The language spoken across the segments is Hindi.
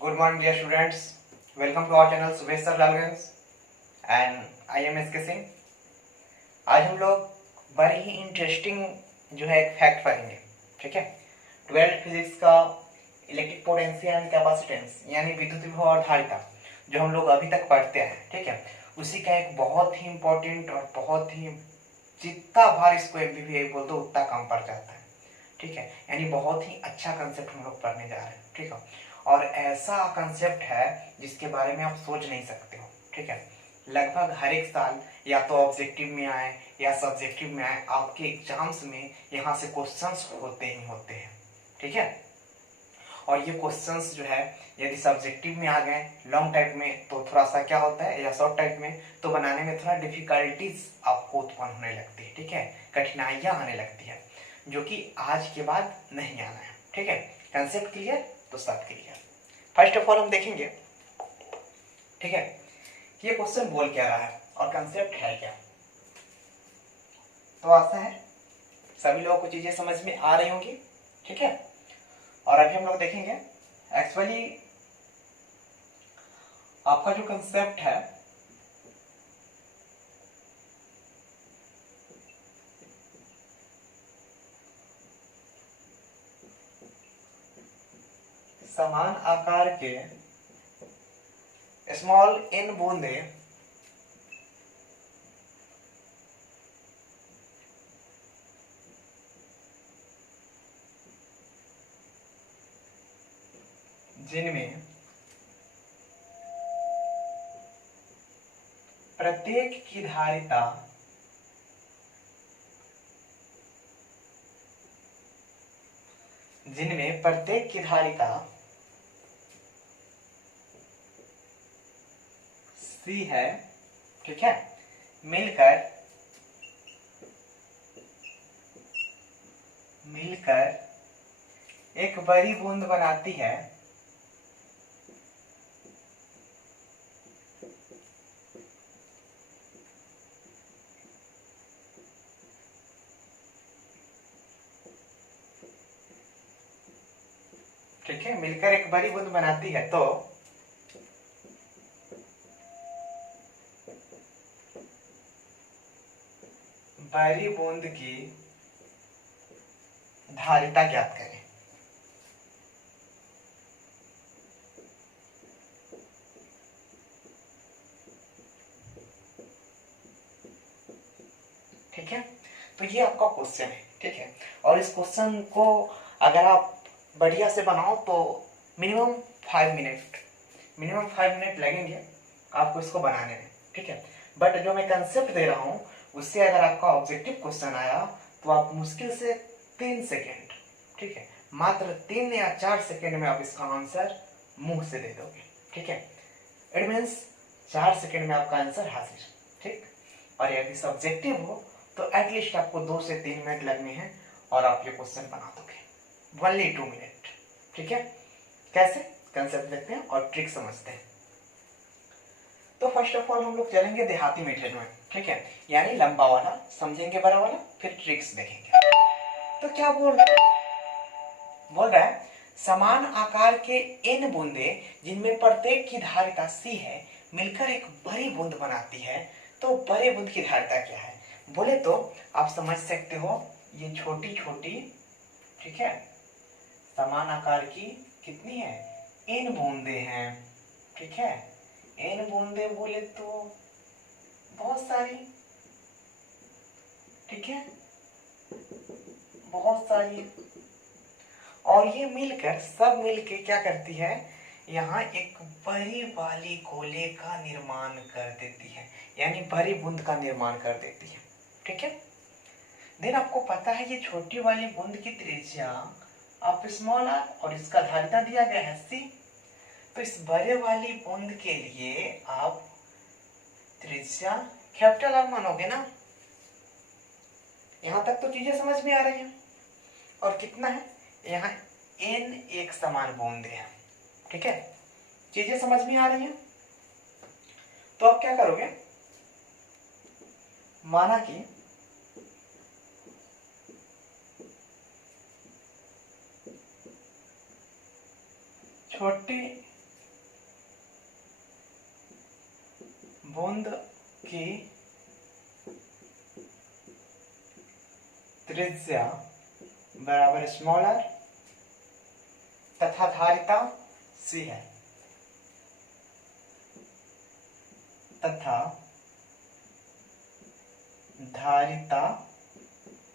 Good morning, dear students. Welcome to our channel Subesh sir Lalganj and I am S के सिंह। आज हम लोग बड़ी ही इंटरेस्टिंग जो है एक फैक्ट पढ़ेंगे। ठीक है, 12th फिजिक्स का इलेक्ट्रिक पोटेंशियल एंड कैपेसिटेंस यानी विद्युत विभव और धारिता जो हम लोग अभी तक पढ़ते हैं, ठीक है, उसी का एक बहुत ही इंपॉर्टेंट और बहुत ही जितना बार इसको एमबीबीए बोल दो उतना कम पड़ जाता है। ठीक है, यानी बहुत ही अच्छा कंसेप्ट हम लोग पढ़ने जा रहे हैं। ठीक है, और ऐसा कंसेप्ट है जिसके बारे में आप सोच नहीं सकते हो। ठीक है, लगभग हर एक साल या तो ऑब्जेक्टिव में आए या सब्जेक्टिव में आए, आपके एग्जाम्स में यहाँ से क्वेश्चंस होते ही होते हैं। ठीक है, और ये क्वेश्चंस जो है यदि सब्जेक्टिव में आ गए लॉन्ग टाइप में तो थोड़ा सा क्या होता है, या शॉर्ट टाइप में तो बनाने में थोड़ा डिफिकल्टीज आपको उत्पन्न होने लगती है। ठीक है, कठिनाइयां आने लगती है जो कि आज के बाद नहीं आना है। ठीक है, कंसेप्ट क्लियर तो सब क्लियर। फर्स्ट ऑफ ऑल हम देखेंगे, ठीक है, ये क्वेश्चन बोल क्या रहा है और कंसेप्ट है क्या। तो आशा है सभी लोगों को चीजें समझ में आ रही होंगी। ठीक है, और अभी हम लोग देखेंगे एक्चुअली आपका जो कंसेप्ट है समान आकार के स्मॉल n बूंदे जिनमें प्रत्येक की धारिता C है, ठीक है, मिलकर एक बड़ी बूंद बनाती है ठीक है, मिलकर एक बड़ी बूंद बनाती है तो बड़ी बूंद की धारिता ज्ञात करें। ठीक है, तो ये आपका क्वेश्चन है। ठीक है, और इस क्वेश्चन को अगर आप बढ़िया से बनाओ तो मिनिमम 5 मिनट लगेंगे आपको इसको बनाने में। ठीक है, बट जो मैं कंसेप्ट दे रहा हूं उससे अगर आपका ऑब्जेक्टिव क्वेश्चन आया तो आप मुश्किल से 3 सेकेंड, ठीक है, मात्र 3 या 4 सेकेंड में आप इसका आंसर मुंह से दे दोगे। ठीक है, इट मीन्स 4 सेकेंड में आपका आंसर हाजिर। ठीक, और यदि सब्जेक्टिव हो तो एटलीस्ट आपको 2 से 3 मिनट लगने हैं और आप ये क्वेश्चन बना दोगे, ओनली 2 मिनट। ठीक है, कैसे कंसेप्ट देखते हैं और ट्रिक समझते हैं। तो फर्स्ट ऑफ ऑल हम लोग चलेंगे देहाती मेथड में। ठीक है, यानी लंबा वाला समझेंगे, बड़ा वाला, फिर ट्रिक्स देखेंगे। तो क्या बोल रहा है समान आकार के n बूंदे जिनमें प्रत्येक की धारिता C है मिलकर एक बड़ी बूंद बनाती है तो बड़े बूंद की धारिता क्या है। बोले तो आप समझ सकते हो ये छोटी छोटी, ठीक है, समान आकार की कितनी है, n बूंदे हैं। ठीक है, n बूंदे बोले तो बहुत सारी, ठीक है, बहुत सारी, और ये मिलकर सब मिलके क्या करती है, यहाँ एक बड़ी वाली गोले का निर्माण कर देती है, यानी बड़ी बूंद का निर्माण कर देती है। ठीक है, देन आपको पता है ये छोटी वाली बूंद की त्रिज्या आप स्मॉल आर और इसका धारिता दिया गया है C, तो इस बड़े वाली बूंद के लिए आप त्रिज्या कैपिटल आर मानोगे ना। यहां तक तो चीजें समझ में आ रही हैं। और कितना है, यहाँ n एक समान बूंदे हैं। ठीक है, चीजें समझ में आ रही हैं। तो आप क्या करोगे, माना कि छोटी बूंद की त्रिज्या बराबर स्मॉल आर तथा धारिता सी है, तथा धारिता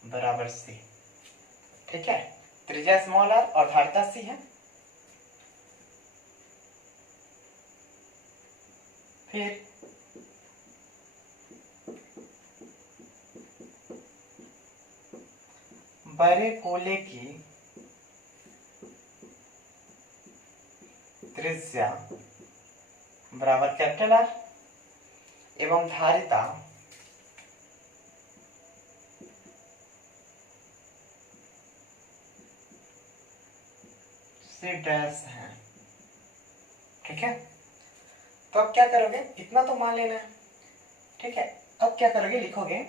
बराबर सी। ठीक है, त्रिज्या स्मॉल आर और धारिता सी है। फिर बड़े गोले की त्रिज्या बराबर कैपिटल आर एवं धारिता सी डैश है। ठीक है, तो अब क्या करोगे, इतना तो मान लेना है। ठीक है, अब क्या करोगे, लिखोगे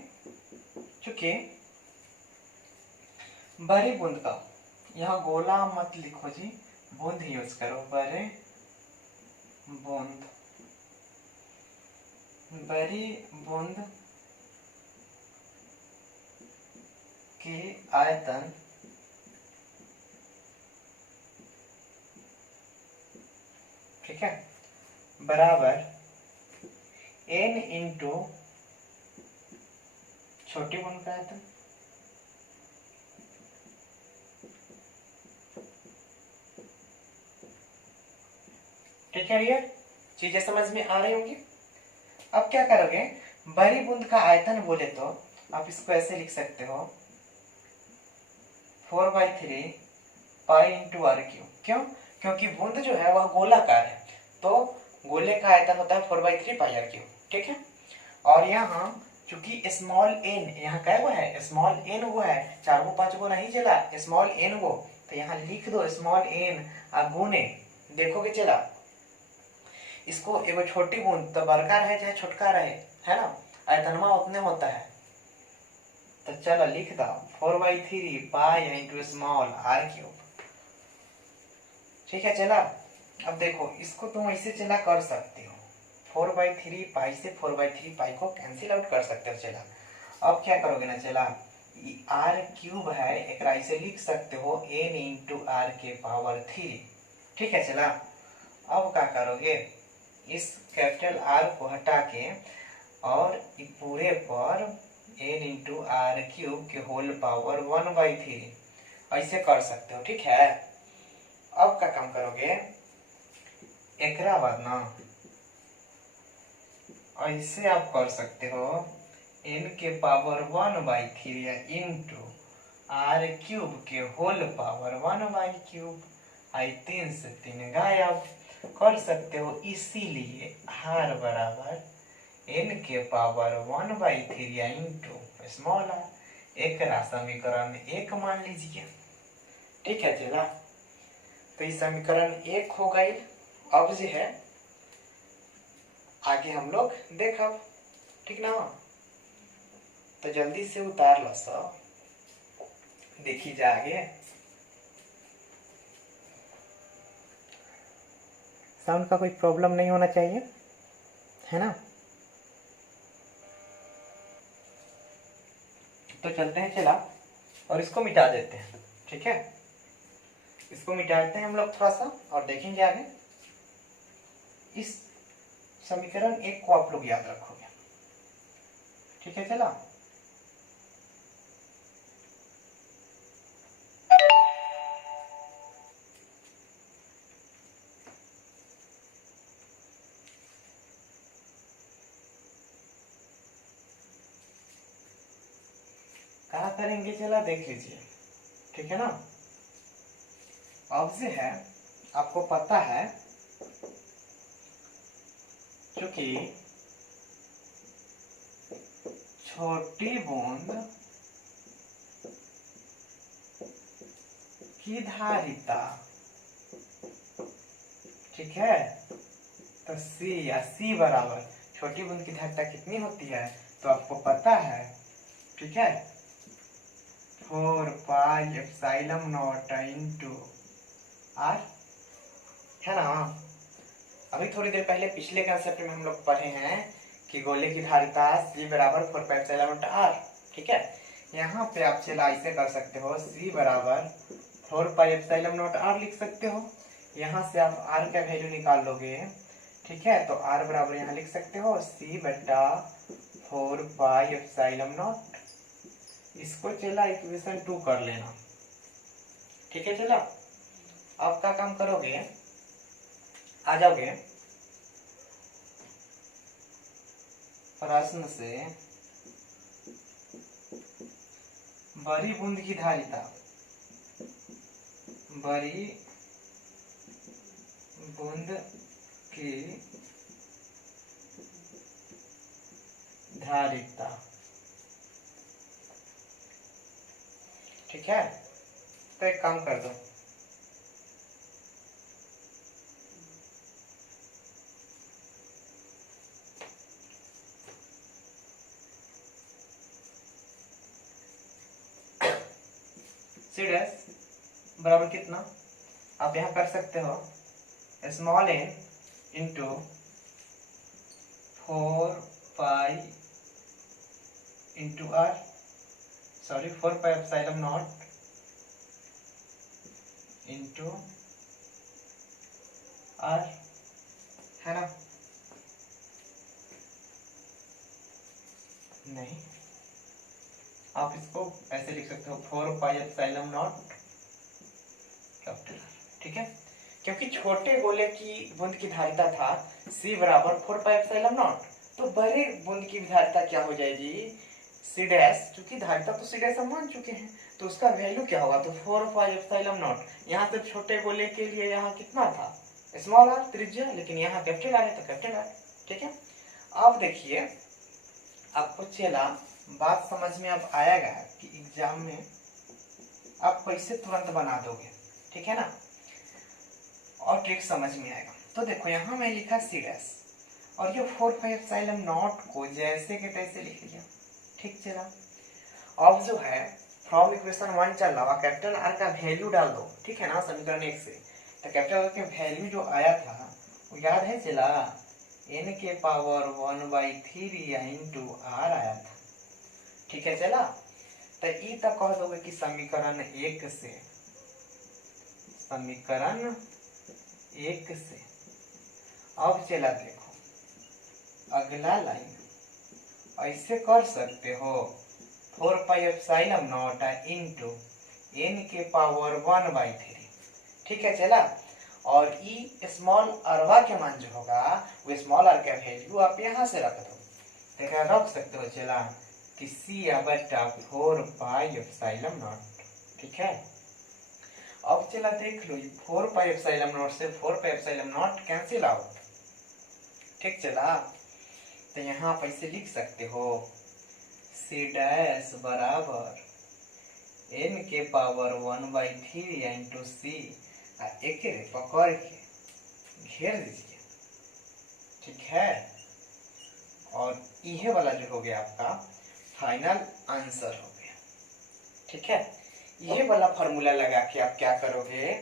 चूंकि बड़ी बूंद का, यहाँ गोला मत लिखो जी, बूंद ही यूज करो। बड़ी बूंद की आयतन ठीक है बराबर n इंटू छोटी बूंद का आयतन। ठीक है, ये चीजें समझ में आ रही होंगी। अब क्या करोगे, बड़ी बूंद का आयतन बोले तो आप इसको ऐसे लिख सकते हो 4/3 पाई इंटू आर क्यूब। क्यों? क्योंकि बूंद जो है वह गोलाकार है, तो गोले का आयतन होता है 4/3 पाई आर क्यूब। ठीक है, और यहाँ चूंकि स्मॉल एन यहाँ क्या हुआ है, स्मॉल एन हुआ है, 4 गो 5 गो नहीं चला, स्मॉल एन गो, तो यहाँ लिख दो स्मॉल एन गुने, देखोगे चला। इसको एगो छोटी बूंद तो बड़का रहे चाहे छोटका रहे, है ना, आयतनमा उतने होता है। तो चलो लिख दो 4/3 pi into small r cube. ठीक है, चला। अब देखो इसको तुम ऐसे चला कर सकते हो, 4/3 पाई से 4/3 पाई को कैंसिल आउट कर सकते हो। चला, अब क्या करोगे ना, चला आर क्यूब है, एक ऐसे लिख सकते हो n इंटू आर के पावर 3। ठीक है, चला। अब क्या करोगे, इस कैपिटल आर को हटा के और पूरे पर n इंटू आर क्यूब के होल पावर 1/3 ऐसे कर सकते हो। ठीक है, अब क्या काम करोगे, एकरा बाद ना ऐसे आप कर सकते हो n के पावर 1/3 इंटू आर क्यूब के होल पावर 1/3। आई 3 से 3 गायब कर सकते हो, इसीलिए r बराबर n के पावर 1/3 इंटू स्मॉल आर। एक समीकरण 1 मान लीजिए। ठीक है, चला। तो इस समीकरण 1 हो गई। अब जो है आगे हम लोग देखब, ठीक ना। तो जल्दी से उतार लो सब, देखी जा आगे। साउंड का कोई प्रॉब्लम नहीं होना चाहिए, है ना। तो चलते हैं, चला, और इसको मिटा देते हैं। ठीक है, इसको मिटाते हैं हम लोग थोड़ा सा और देखेंगे आगे। इस समीकरण 1 को आप लोग याद रखोगे। ठीक है, चला। कहा करेंगे, चला देख लीजिए। ठीक है ना। अब से है, आपको पता है क्योंकि छोटी बूंद की धारिता, ठीक है, तो C या C बराबर छोटी बूंद की धारिता कितनी होती है, तो आपको पता है। ठीक है, 4 pi epsilon naught into r, है ना। अभी थोड़ी देर पहले पिछले कंसेप्ट में हम लोग पढ़े हैं कि गोले की धारिता C बराबर 4πε0r। ठीक है, यहाँ पे आप चला इसे कर सकते हो, C बराबर 4πε0r लिख सकते हो। यहाँ से आप r का वैल्यू निकाल लोगे। ठीक है, तो r बराबर यहाँ लिख सकते हो C बटा 4πε0। इसको चला इक्वेशन 2 कर लेना। ठीक है, चला अब क्या काम करोगे, आ जाओगे प्रश्न से बड़ी बूंद की धारिता, बड़ी बूंद की धारिता। ठीक है, तो एक काम कर दो, C डैश बराबर कितना, आप यहाँ कर सकते हो small n into 4π into r, sorry 4πε0 into r, है ना? नहीं, आप इसको ऐसे लिख सकते हो 4πε0 कैपिटल R। ठीक है, क्योंकि छोटे गोले की बूंद की धारिता था C बराबर 4πε0, तो बड़े बूंद की धारिता क्या हो जाएगी C डैश, क्योंकि धारिता तो C डैश हम मान चुके हैं, तो उसका वैल्यू क्या होगा, तो 4πε0। यहाँ से छोटे गोले के लिए यहाँ कितना था स्मॉल r त्रिज्या, लेकिन यहाँ कैपिटल R है तो कैपिटल R। ठीक है, अब देखिए आपको चला बात समझ में अब आएगा कि एग्जाम में आप कैसे तुरंत बना दोगे। ठीक है ना, और ट्रिक समझ में आएगा। तो देखो यहाँ मैं लिखा C डैश और ये 4πε0 को जैसे के तैसे लिख लिया। ठीक चला, अब जो है फ्रॉम इक्वेशन 1 चल रहा कैपिटल R का वैल्यू डाल दो। ठीक है ना, समीकरण 1 से, तो कैपिटल R के वैल्यू जो आया था वो याद है चला, n के पावर 1/3 इंटू r आया था। ठीक है चला, तो ई तक कह दोगे कि समीकरण 1 से, समीकरण 1 से। अब चला देखो अगला लाइन ऐसे कर सकते हो 4πε0 इंटू n के पावर 1/3। ठीक है चला, और ई स्मॉल अरवा के मान जो होगा वो स्मॉल आर का वैल्यू आप यहाँ से रख दो, देखा रख सकते हो चला कि C बटा 4πε0। ठीक है, अब चला देख लो 4πε0 से 4πε0 कैंसिल आउट। ठीक चला, तो यहाँ आप ऐसे लिख सकते हो C डैश बराबर n के पावर 1/3 इंटू C, एक पकड़ के घेर दीजिए। ठीक है, और यह वाला जो हो गया आपका फाइनल आंसर हो गया। ठीक है, ये वाला फॉर्मूला लगा के आप क्या करोगे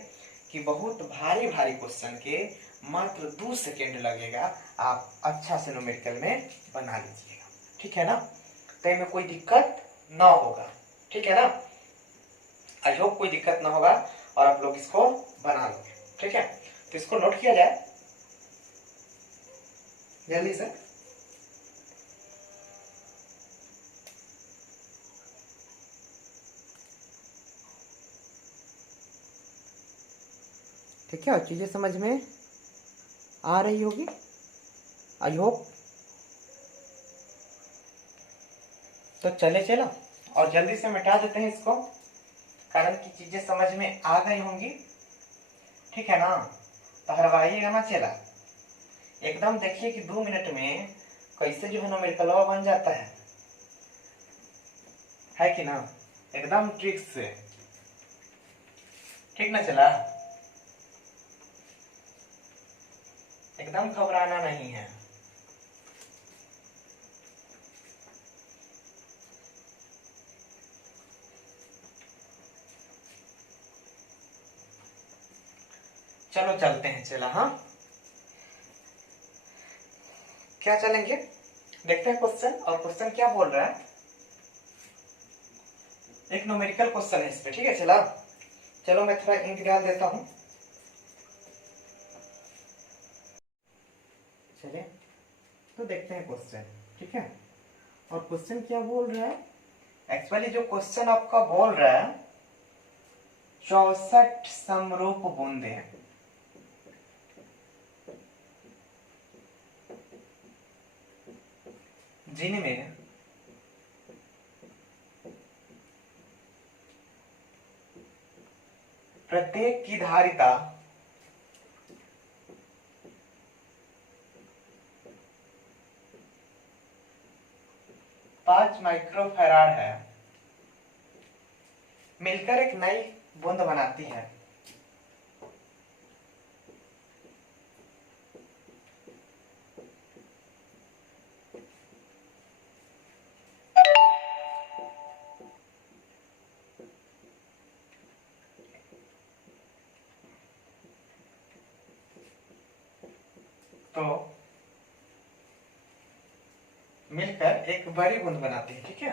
कि बहुत भारी भारी क्वेश्चन के मात्र 2 सेकेंड लगेगा, आप अच्छा से न्यूमेरिकल में बना लीजिएगा। ठीक है ना, तो इसमें कोई दिक्कत ना होगा। ठीक है ना, आई होप कोई दिक्कत ना होगा और आप लोग इसको बना लोगे। ठीक है, तो इसको नोट किया जाए जल्दी से। ठीक है, चीजें समझ में आ रही होगी आई होप। तो चले चलो और जल्दी से मिटा देते हैं इसको, कारण की चीजें समझ में आ गई होंगी। ठीक है ना, तो हरवाइएगा ना चला, एकदम देखिए कि 2 मिनट में कैसे जो है ना मेरे कलवा बन जाता है कि ना, एकदम ट्रिक से। ठीक ना चला, एकदम घबराना नहीं है। चलो चलते हैं चला। हाँ क्या चलेंगे, देखते हैं क्वेश्चन, और क्वेश्चन क्या बोल रहा है। एक न्यूमेरिकल क्वेश्चन है इस पे, ठीक है। चलो मैं थोड़ा इंक डाल देता हूं। चलिए तो देखते हैं क्वेश्चन, ठीक है। और क्वेश्चन क्या बोल रहा है, एक्चुअली जो क्वेश्चन आपका बोल रहा है 64 समरूप बूंदे जिनमें प्रत्येक की धारिता 5 माइक्रोफैराड है, मिलकर एक नई बूंद बनाती है। तो मिलकर एक बड़ी बूंद बनाती है, ठीक है।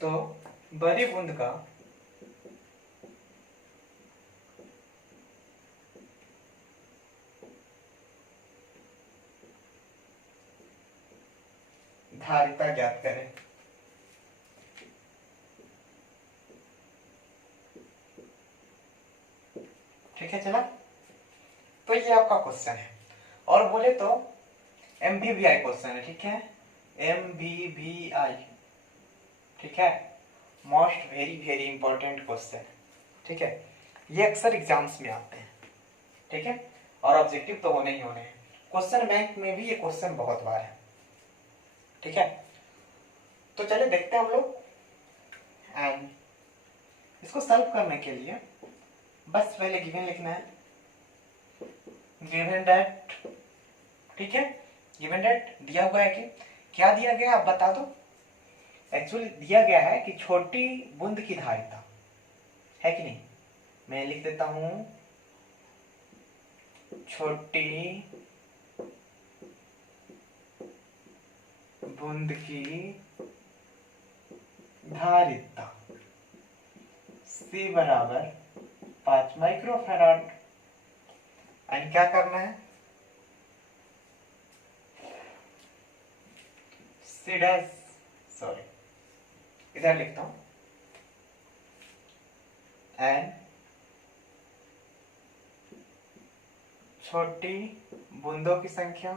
तो बड़ी बूंद का धारिता ज्ञात करें। ठीक है, चला। तो ये आपका क्वेश्चन है, और बोले तो एमबीबीआई क्वेश्चन है, ठीक है। एमबीबीआई, ठीक है, most very very important question, ठीक है। ये अक्सर एग्जाम्स में आते हैं, ठीक है, और ऑब्जेक्टिव तो होने ही होने हैं। क्वेश्चन बैंक में भी ये क्वेश्चन बहुत बार है, ठीक है। तो चले देखते हैं हम लोग। एंड इसको सॉल्व करने के लिए बस पहले गिवन लिखना है, गिवन दैट, ठीक है। गिवन दैट दिया हुआ है कि क्या दिया गया आप बता दो। एक्चुअली दिया गया है कि छोटी बूंद की धारिता है कि नहीं। मैं लिख देता हूं, छोटी बूंद की धारिता C बराबर 5 माइक्रोफैराड। एंड क्या करना है, C डैश, सॉरी इधर लिखता हूं, एंड छोटी बूंदों की संख्या,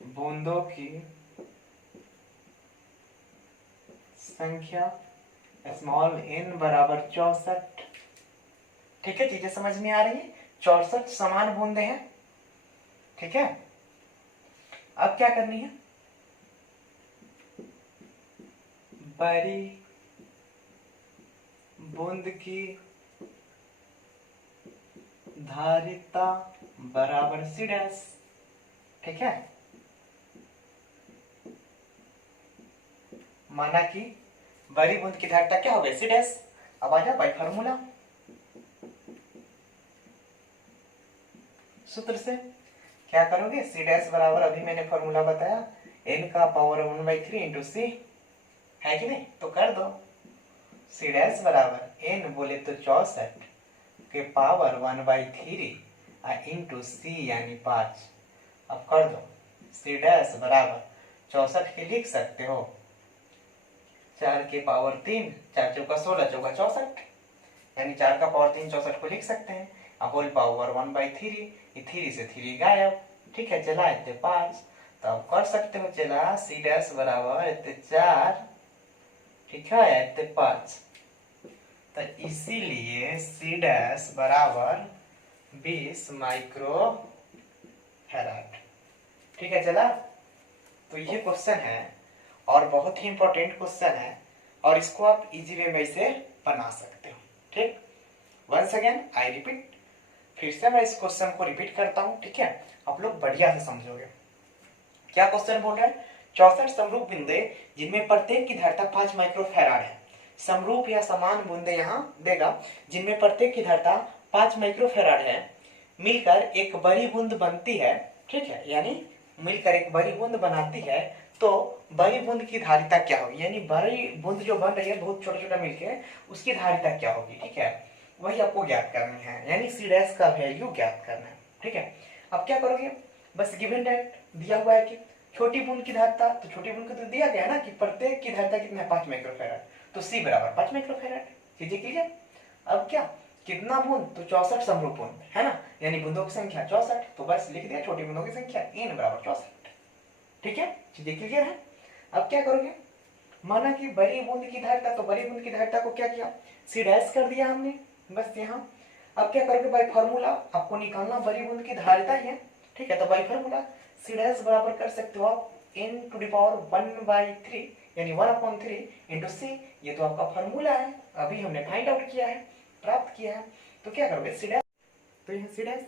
बूंदों की संख्या स्मॉल n बराबर 64। ठीक है, चीजें समझ में आ रही है। 64 समान बूंदे हैं, ठीक है। अब क्या करनी है, बड़ी बूंद की धारिता बराबर C डैश, ठीक है। माना कि बड़ी बूंद की धारिता क्या हो गई, C डैश। अब आ जाओ बाई फार्मूला, सूत्र से क्या करोगे, C डैश बराबर अभी मैंने फार्मूला बताया n का पावर 1/3 इंटू सी, है कि नहीं। तो कर दो, C डैश बराबर n बोले तो 64 के पावर 1/3 इंटू सी यानी 5। अब कर दो, C डैश बराबर 64 के लिख सकते हो 4 के पावर 3, 4 चौका 16, चौका 64, यानी 4 का पावर 3 64 को लिख सकते हैं। होल पावर 1/3, 3 से 3 गायब, ठीक है। चला इतने 5, तो अब कर सकते हो, चला C डैश बराबर इतने 4, ठीक है, इतने 5। तो इसीलिए C डैश बराबर 20 माइक्रो फैराड, ठीक है। चला, तो ये क्वेश्चन है और बहुत ही इंपॉर्टेंट क्वेश्चन है, और इसको आप इजी वे में से बना सकते हो, ठीक। वंस अगेन आई रिपीट, फिर से मैं इस क्वेश्चन को रिपीट करता हूं, ठीक है। आप लोग बढ़िया से समझोगे। क्या क्वेश्चन बोल रहा है, 64 समरूप बूंदे जिनमें प्रत्येक की धारिता 5 माइक्रोफैराड है। समरूप या समान बूंदे यहां देगा जिनमें प्रत्येक की धारिता 5 माइक्रोफैराड है, मिलकर एक बड़ी बूंद बनती है, ठीक है, यानी मिलकर एक बड़ी बूंद बनाती है, तो बड़ी बूंद की धारिता क्या होगी, यानी बड़ी बूंद जो बन रही है बहुत छोटा छोटा मिलके, उसकी धारिता क्या होगी, ठीक है, वही आपको ज्ञात करनी है, यानी सी डैश का वैल्यू ज्ञात करना है, ठीक है। अब क्या करोगे, बस गिवन दैट दिया हुआ है कि छोटी बूंद की धारिता, तो छोटी बूंद को तो दिया गया ना कि प्रत्येक की धारिता कितना है, 5 माइक्रोफैराड, तो सी बराबर 5 माइक्रोफैराड, कीजिए कीजिए। अब क्या, कितना बूंद, तो 64 समरूप बूंद है ना, यानी बूंदों की संख्या 64, तो बस लिख दिया छोटी बूंदों की संख्या n बराबर 64, ठीक है, चीजें क्लियर है। अब क्या करोगे, माना कि बड़ी बूंद की धारिता, तो बड़ी बूंद की धारिता को क्या किया, सी डैश कर दिया हमने, बस यहाँ। अब क्या करोगे, बाई फार्मूला आपको निकालना बड़ी बूंद की धारिता ही है, ठीक है, तो बाई फार्मूला सी डैश बराबर कर सकते हो आप n⁻⁴ यानी 1/3 इंटू सी, ये तो आपका फार्मूला है, अभी हमने फाइंड आउट किया है, प्राप्त किया है। तो क्या करोगे, सी डैश, तो यहाँ सी डैश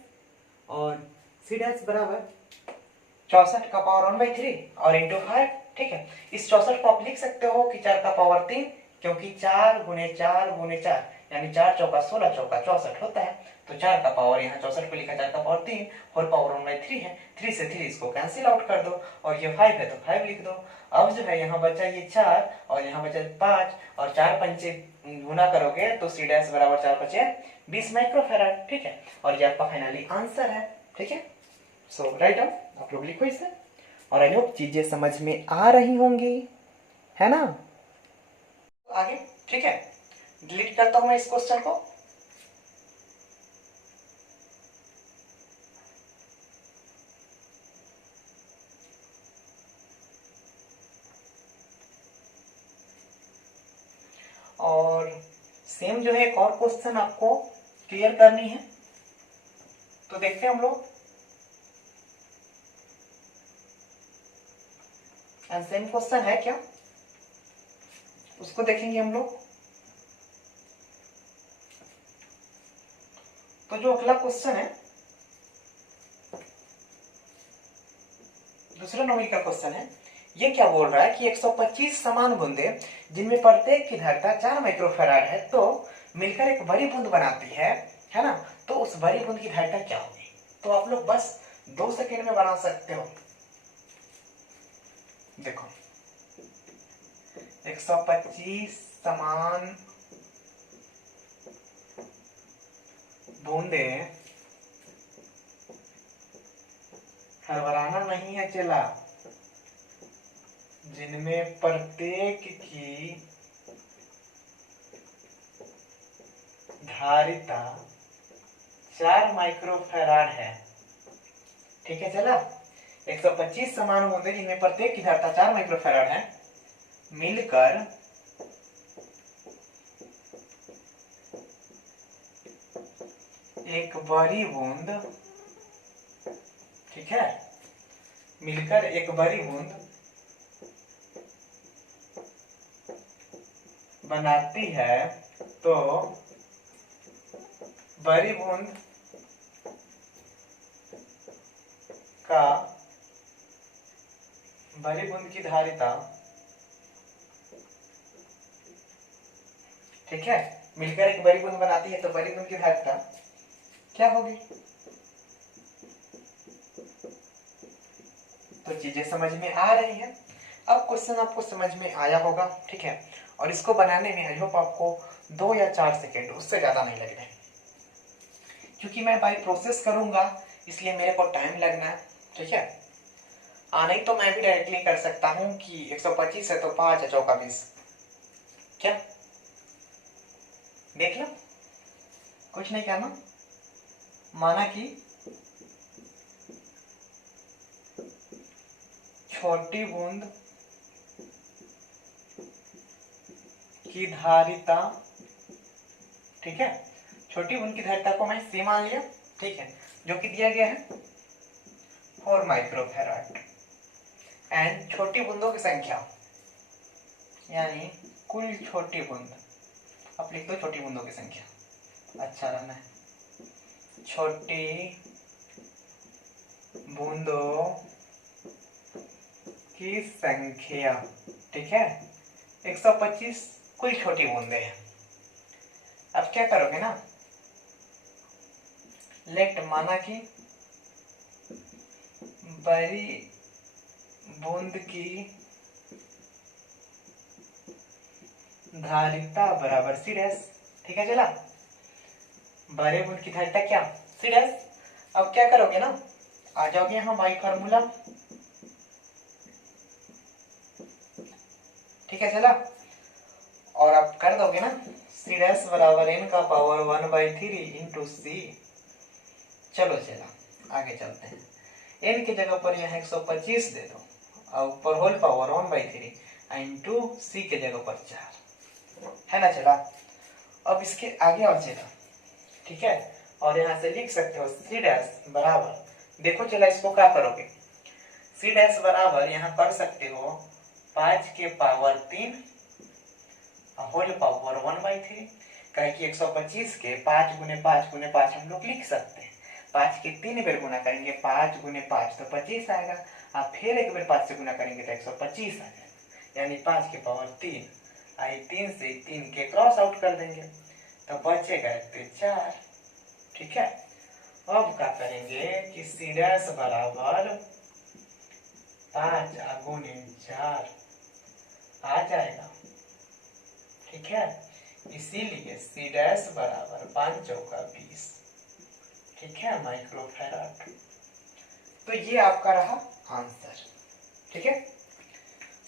और सी डैश बराबर 64 का पावर 1/3 और इंटू 5, ठीक है। इस 64 को आप लिख सकते हो कि 4 का पावर 3, क्योंकि 4 गुणे 4 गुणे 4 यानी 4 चौका 16 चौका 64 होता है, तो 4 का पावर यहाँ 64 को लिखा, 4 का पावर 3 और पावर 1/3 है, 3 से 3 इसको कैंसिल आउट कर दो, और ये 5 है तो 5 लिख दो। अब जो है यहाँ बचा ये 4 और यहाँ बचा 5, और 4 पंचे गुना करोगे तो सी डैश बराबर 4 5 20 माइक्रोफैराड, ठीक है, और ये आपका फाइनली आंसर है, ठीक है। सो राइट डाउन, आप लोग लिखो इसे, और आई होप चीजें समझ में आ रही होंगी, है ना। आगे, ठीक है, डिलीट करता हूं मैं इस क्वेश्चन को। और सेम जो है एक और क्वेश्चन आपको क्लियर करनी है, तो देखते हैं हम लोग। एंड सेम क्वेश्चन है क्या, उसको देखेंगे हम लोग। तो जो अगला क्वेश्चन है, दूसरा नंबर का क्वेश्चन है, ये क्या बोल रहा है कि 125 समान बूंदे जिनमें प्रत्येक की धारिता 4 माइक्रोफैराड है, तो मिलकर एक बड़ी बूंद बनाती है ना, तो उस बड़ी बूंद की धारिता क्या होगी। तो आप लोग बस 2 सेकेंड में बना सकते हो। देखो 125 समान बूंदे, हड़बड़ाना नहीं है चला, जिनमें प्रत्येक की धारिता 4 माइक्रोफैराड है, ठीक है चला। 125 समान बूंदे जिनमें प्रत्येक की धारिता 4 माइक्रोफैराड है, मिलकर एक बड़ी बूंद, ठीक है, मिलकर एक बड़ी बूंद बनाती है, तो बड़ी बूंद का, बड़ी बूंद की धारिता, ठीक है, मिलकर एक बड़ी बूंद बनाती है, तो बड़ी बूंद की धारिता क्या होगी। तो चीजें समझ में आ रही हैं। अब क्वेश्चन आपको समझ में आया होगा, ठीक है, और इसको बनाने में आई होप आपको 2 या 4 सेकेंड, उससे ज्यादा नहीं लग रहे, क्योंकि मैं बाई प्रोसेस करूंगा इसलिए मेरे को टाइम लगना है, ठीक है। नहीं तो मैं भी डायरेक्टली कर सकता हूं कि 125 है तो 5 है चौका 20, क्या देख लो, कुछ नहीं करना। माना कि छोटी बूंद की धारिता, ठीक है, छोटी बूंद की धारिता को मैं सी मान लिया, ठीक है, जो कि दिया गया है 4 माइक्रोफैराड, एंड छोटी बूंदों की संख्या यानी कुल छोटी बूंद, आप लिख दो छोटी बूंदों की संख्या, अच्छा रहना है, छोटी बूंदों की संख्या, ठीक है, 125 कुल छोटी बूंदे हैं। अब क्या करोगे ना, लेट माना कि बड़ी बूंद की धारिता बराबर सी डैश। ठीक है चला, बड़े बूंद की धारिता क्या, सी डैश। अब क्या करोगे ना, आ जाओगे यहाँ बाई फार्मूला। ठीक है चला, और आप कर दोगे ना सी डैश बराबर n का पावर 1/3 इंटू सी। चलो चला आगे चलते हैं, n की जगह पर यहाँ 125 दे दो और ऊपर होल पावर 1/3 इंटू सी के जगह पर 4, है ना चला। अब इसके आगे और चला, ठीक है, और यहाँ से लिख सकते हो सी डैश बराबर, देखो चला इसको क्या करोगे, सी डैश बराबर यहाँ कर सकते हो 5 के पावर 3 होल पावर 1/3, कहे कि 125 के 5 गुने 5 गुने 5 हम लोग लिख सकते हैं, 5 के 3 बार गुना करेंगे 5 गुने 5 तो 25 आएगा, आप फिर एक बार 5 से गुना करेंगे तो 125 आ जाएगा, यानी 5 के पावर 3, आई 3 से 3 के क्रॉस आउट कर देंगे तो बचेगा 4। ठीक है, अब क्या करेंगे कि सी डैश बराबर 5 गुने 4 आ जाएगा। ठीक है, इसीलिए सी डैश बराबर 5 चौका 20। ठीक है, माइक्रोफैराड। तो ये आपका रहा आंसर। ठीक है,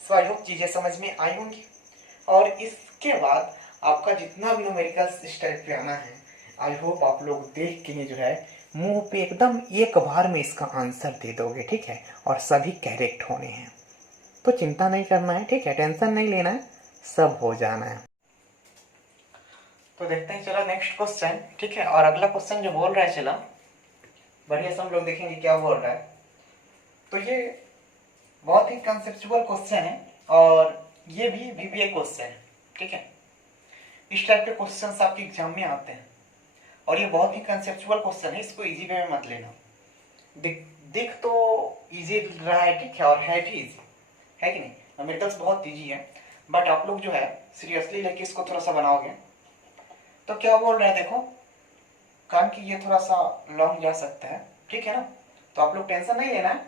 सो आई होप चीजें समझ में आई होंगी, और इसके बाद आपका जितना भी न्यूमेरिकल्स इस टाइप पे आना है, आई होप आप लोग देख के ही जो है मुंह पे एकदम एक बार में इसका आंसर दे दोगे। ठीक है, और सभी करेक्ट होने हैं, तो चिंता नहीं करना है। ठीक है, टेंशन नहीं लेना है, सब हो जाना है। तो देखते हैं चलो नेक्स्ट क्वेश्चन। ठीक है, और अगला क्वेश्चन जो बोल रहा है चला बढ़िया से हम लोग देखेंगे क्या बोल रहा है। तो ये बहुत ही कंसेप्चुअल क्वेश्चन है, और ये भी वीवीए क्वेश्चन है। ठीक है, इस टाइप के क्वेश्चंस आपके एग्जाम में आते हैं, और ये बहुत ही कंसेप्चुअल क्वेश्चन है, इसको इजी वे में मत लेना। दिख तो इजी रहा है, ठीक है, और है भी इजी, है कि नहीं, न्यूमेरिकल्स बहुत इजी है, बट आप लोग जो है सीरियसली लेके इसको थोड़ा सा बनाओगे तो क्या बोल रहे हैं देखो, कारण कि ये थोड़ा सा लॉन्ग जा सकता है। ठीक है ना, तो आप लोग टेंशन नहीं लेना है।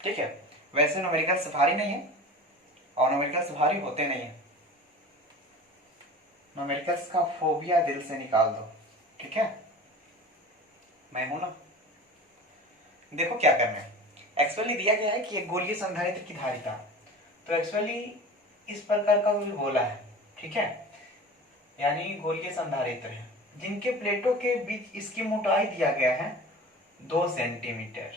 ठीक है, वैसे न्यूमेरिकल्स भारी नहीं है, और न्यूमेरिकल्स भारी होते नहीं है, न्यूमेरिकल्स का फोबिया दिल से निकाल दो। ठीक है, मैं हूं ना। देखो क्या करना है, एक्चुअली दिया गया है कि एक गोलीय संधारित्र की धारिता, तो एक्चुअली इस प्रकार का कोई गोला है। ठीक है, यानी गोलीय संधारित्र है जिनके प्लेटों के बीच इसकी मोटाई दिया गया है 2 सेंटीमीटर।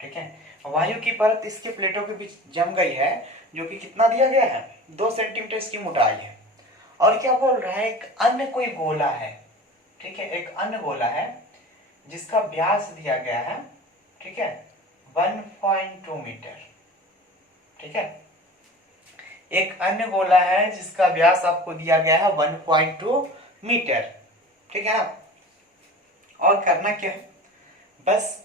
ठीक है, वायु की परत इसके प्लेटों के बीच जम गई है, जो कि कितना दिया गया है 2 सेंटीमीटर इसकी मोटाई है। और क्या बोल रहा है, एक अन्य कोई गोला है। ठीक है, एक अन्य गोला है जिसका व्यास दिया गया है, ठीक है, 1.2 मीटर। ठीक है, एक अन्य गोला है जिसका व्यास आपको दिया गया है 1.2 मीटर। ठीक है ना, और करना क्या है, बस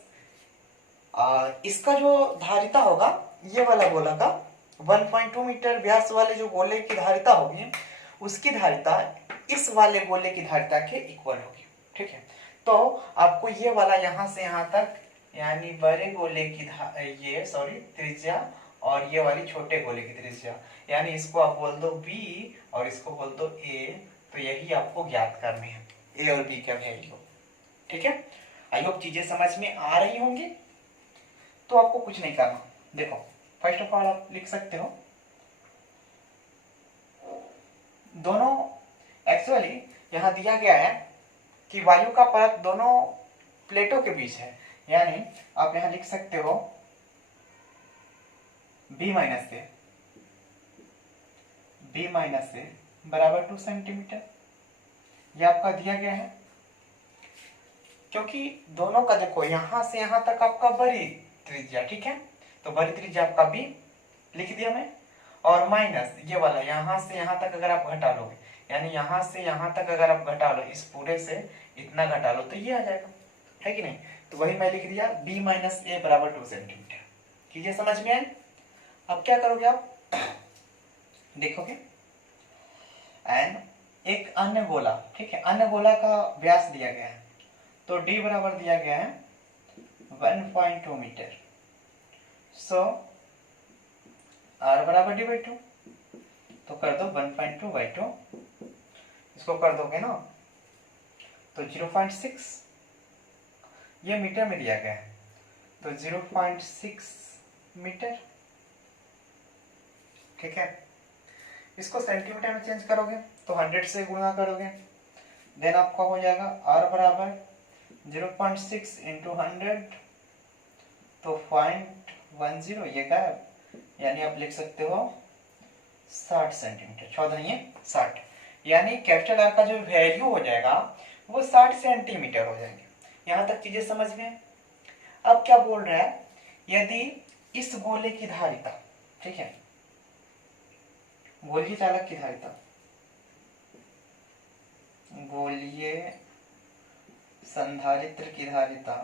इसका जो धारिता होगा ये वाला गोला का 1.2 मीटर व्यास वाले जो गोले की धारिता होगी, उसकी धारिता इस वाले गोले की धारिता के इक्वल होगी। ठीक है, तो आपको ये वाला यहां से यहां तक, यानी बड़े गोले की त्रिज्या, और ये वाली छोटे गोले की त्रिज्या, यानी इसको आप बोल दो B और इसको बोल दो A, तो यही आपको ज्ञात करने हैं, A और B का वैल्यू। ठीक है, आई होप चीजें समझ में आ रही होंगी। तो आपको कुछ नहीं करना, देखो फर्स्ट ऑफ ऑल आप लिख सकते हो दोनों, एक्चुअली यहां दिया गया है कि वायु का परत दोनों प्लेटों के बीच है, यानी आप यहां लिख सकते हो B माइनस से बराबर 2 सेंटीमीटर, यह आपका दिया गया है। क्योंकि दोनों का देखो यहां से यहां तक आपका बड़ी त्रिज्या, ठीक है, तो बड़ी त्रिज्या आपका B लिख दिया मैं, और माइनस ये वाला यहां से यहां तक अगर आप घटा लोगे, यानी यहां से यहां तक अगर आप घटा लो, इस पूरे से इतना घटा लो तो ये आ जाएगा, है कि नहीं, तो वही मैं लिख दिया B माइनस A बराबर 2 सेंटीमीटर। कीजिए समझ में आए। अब क्या करोगे आप देखोगे, एंड एक अन्य गोला, ठीक है, अन्य गोला का व्यास दिया गया है, तो d बराबर दिया गया है 1.2 मीटर। सो r बराबर d बाई 2, तो कर दो 1.2/2, इसको कर दोगे ना तो 0.6, ये मीटर में दिया गया है, तो 0.6 मीटर, ठीक है। इसको सेंटीमीटर में चेंज करोगे तो 100 से गुणा करोगे, देन आपका हो जाएगा r बराबर 0.6 इंटू 100, तो 0.10, ये क्या है, यानी आप लिख सकते हो 60 सेंटीमीटर, 14 नहीं है 60, यानी कैपिटल आर का जो वैल्यू हो जाएगा वो 60 सेंटीमीटर हो जाएंगे। यहां तक चीजें समझ में। अब क्या बोल रहा है, यदि इस गोले की धारिता, ठीक है, गोलीय चालक की धारिता, गोलीय संधारित्र की धारिता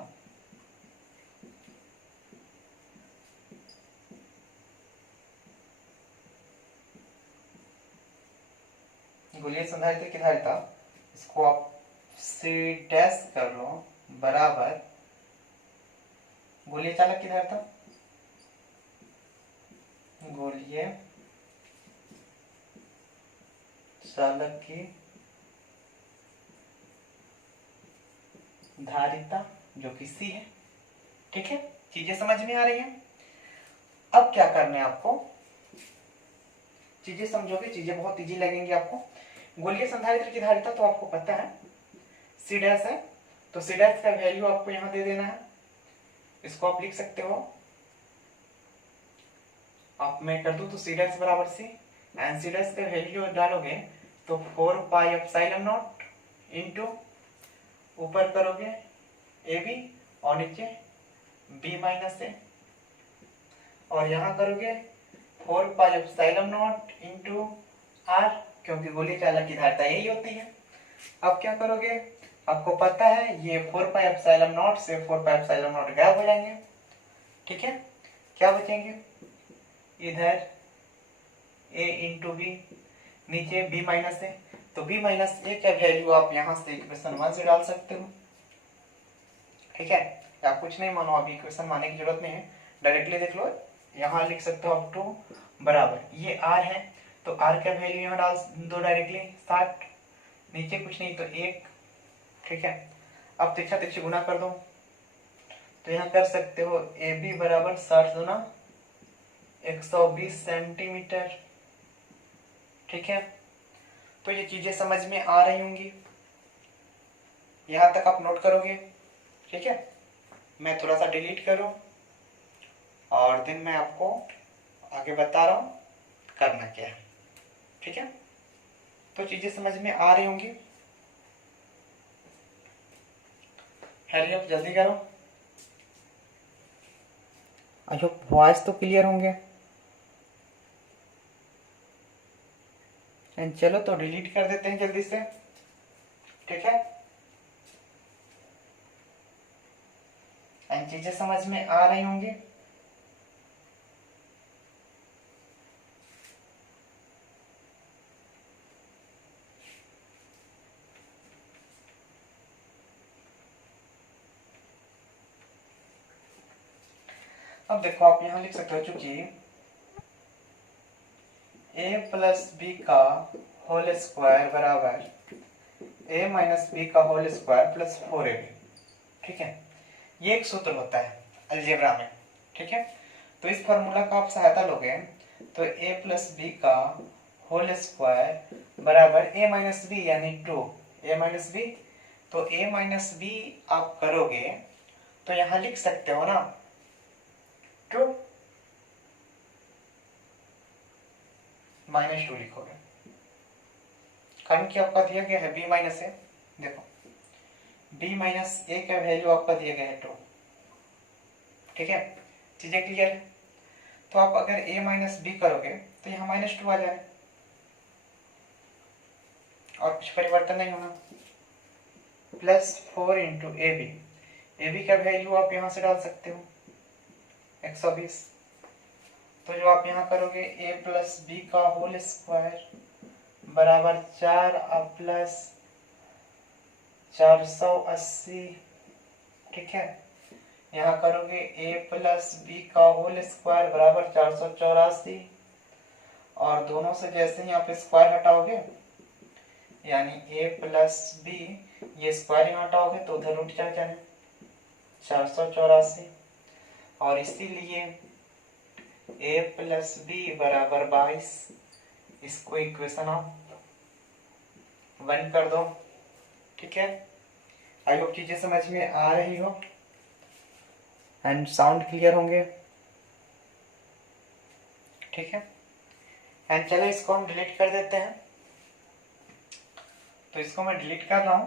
गोलीय संधारित्र की धारिता, इसको आप सी डैश कर लो, बराबर गोलीय चालक की धारिता, गोलीय चालक की धारिता जो कि सी है, ठीक है। चीजें समझ में आ रही हैं। अब क्या करना है आपको, चीजें समझोगे, चीजें बहुत इजी लगेंगी आपको। गोलीय संधारित्र की धारिता तो आपको पता है सी डैश है, तो सी डैश का वैल्यू आपको यहां दे देना है, इसको आप लिख सकते हो, आप मैं कर दूं तो सी डैश बराबर सी, एंड सी डैश का वैल्यू डालोगे तो 4πε0 इंटू ऊपर करोगे ए बी और नीचे बी माइनस ए, और यहां करोगे 4πε0 इंटू आर, क्योंकि गोलीय चालक की धारिता यही होती है। अब क्या करोगे, आपको पता है ये 4πε0 से 4πε0 गायब हो जाएंगे, ठीक है। क्या बचेंगे, इधर a इंटू बी, नीचे b माइनस ए, तो b माइनस ए का वैल्यू आप यहां से इक्वेशन 1 से डाल सकते हो, ठीक है। या कुछ नहीं मानो, अभी इक्वेशन मानने की जरूरत नहीं है, डायरेक्टली देख लो, यहां लिख सकते हो आप 2 बराबर, ये r है तो r का वैल्यू यहां डाल दो डायरेक्टली 60, नीचे कुछ नहीं तो 1, ठीक है। अब तिरछा तिरछी गुना कर दो, तो यहां कर सकते हो ए बी बराबर 60 गुना 120 सेंटीमीटर, ठीक है। तो ये चीजें समझ में आ रही होंगी, यहां तक आप नोट करोगे, ठीक है। मैं थोड़ा सा डिलीट करूं और दिन मैं आपको आगे बता रहा हूं करना क्या है, ठीक है। तो चीजें समझ में आ रही होंगी, हरी अप जल्दी करो, आई होप वॉइस तो क्लियर होंगे। एंड चलो तो डिलीट कर देते हैं जल्दी से, ठीक है। एंड चीजें समझ में आ रही होंगी। अब देखो आप यहां लिख सकते हो, चूंकि a प्लस बी का होल स्क्वायर बराबर a माइनस बी का होल स्क्वायर प्लस 4ab, ठीक है, ये एक सूत्र होता है अलजेब्रा में, ठीक है। तो इस फॉर्मूला का आप सहायता लोगे तो a प्लस बी का होल स्क्वायर बराबर a माइनस बी यानी 2a माइनस बी, तो a माइनस बी आप करोगे तो यहां लिख सकते हो ना 2 माइनस 2 लिखोगे, कारण कि आपका दिया गया है b माइनस ए, देखो b माइनस ए का वैल्यू आपका दिया गया है 2, ठीक है। चीजें क्लियर है। तो आप अगर a माइनस बी करोगे तो यहाँ -2 आ जाए और कुछ परिवर्तन नहीं होना, प्लस 4 इंटू ए बी का वैल्यू आप यहाँ से डाल सकते हो 120, तो जो आप यहाँ करोगे a प्लस बी का होल स्क्वायर बराबर 4 प्लस 480, ठीक है। यहाँ करोगे ए प्लस बी का होल स्क्वायर बराबर 484, और दोनों से जैसे ही आप स्क्वायर हटाओगे यानी ए प्लस बी, ये स्क्वायर यहाँ हटाओगे तो उधर रूट चढ़ जाए 484, और इसीलिए ए प्लस बी बराबर 22। इसको इक्वेशन आप 1 कर दो, ठीक है। आई होप चीजें समझ में आ रही हो एंड साउंड क्लियर होंगे, ठीक है। एंड चलो इसको हम डिलीट कर देते हैं। तो इसको मैं डिलीट कर रहा हूं,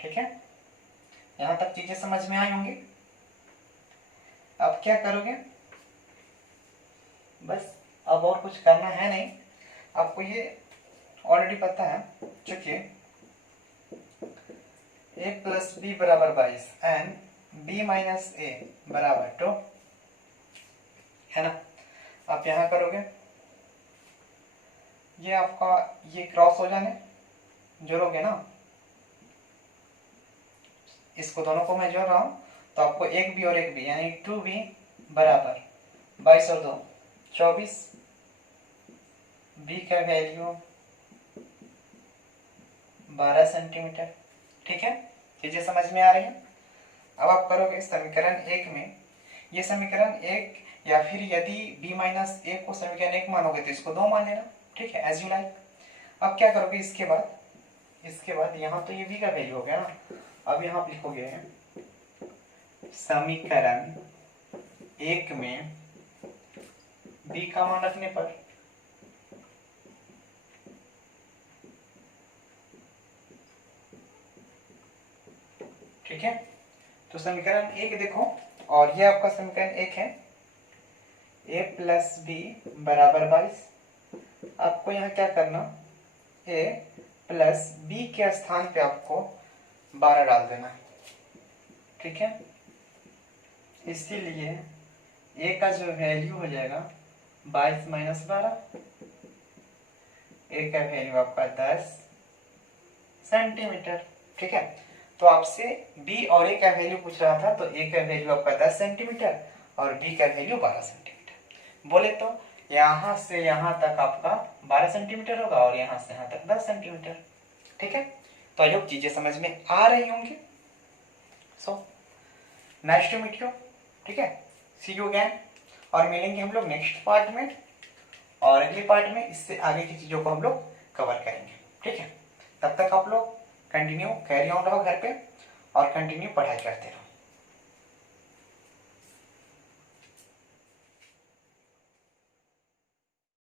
ठीक है। यहां तक चीजें समझ में आई होंगी। अब क्या करोगे, बस अब और कुछ करना है नहीं, आपको ये ऑलरेडी पता है, चूंकि ए प्लस बी बराबर 22 एंड बी माइनस ए बराबर 2 है ना। आप यहां करोगे, ये आपका ये क्रॉस हो जाने जोड़ोगे ना, इसको दोनों को मैं जोड़ रहा हूं तो आपको एक बी और एक बी यानी 2b बराबर 22 और 2 24, बी का वैल्यू 12 सेंटीमीटर, ठीक है। चीजें समझ में आ रही है। अब आप करोगे समीकरण 1 में, ये समीकरण 1 या फिर यदि b माइनस ए को समीकरण 1 मानोगे तो इसको 2 मान लेना, ठीक है, एज यू लाइक। अब क्या करोगे इसके बाद यहाँ तो ये b का वैल्यू हो गया ना, अब यहाँ आप लिखोगे समीकरण 1 में b का मान रखने पर ठीक है। तो समीकरण 1 देखो, और ये आपका समीकरण 1 है, a प्लस बी बराबर 22। आपको यहाँ क्या करना, a प्लस बी के स्थान पे आपको 12 डाल देना है, ठीक है। इसीलिए a का जो वैल्यू हो जाएगा 22 माइनस 12, a का वैल्यू आपका 10 सेंटीमीटर, ठीक है। तो आपसे b और a का वैल्यू पूछ रहा था, तो a का वैल्यू आपका 10 सेंटीमीटर और b का वैल्यू 12 सेंटीमीटर। बोले तो यहाँ से यहाँ तक आपका 12 सेंटीमीटर होगा और यहाँ से यहाँ तक 10 सेंटीमीटर, ठीक है। तो आई होप चीजें समझ में आ रही होंगी। So nice to meet you, ठीक है। सी यू अगेन, और मिलेंगे हम लोग नेक्स्ट पार्ट में, और अगले पार्ट में इससे आगे की चीजों को हम लोग कवर करेंगे, ठीक है। तब तक आप लोग कंटिन्यू कैरी ऑन रहो घर पे और कंटिन्यू पढ़ाई करते रहो।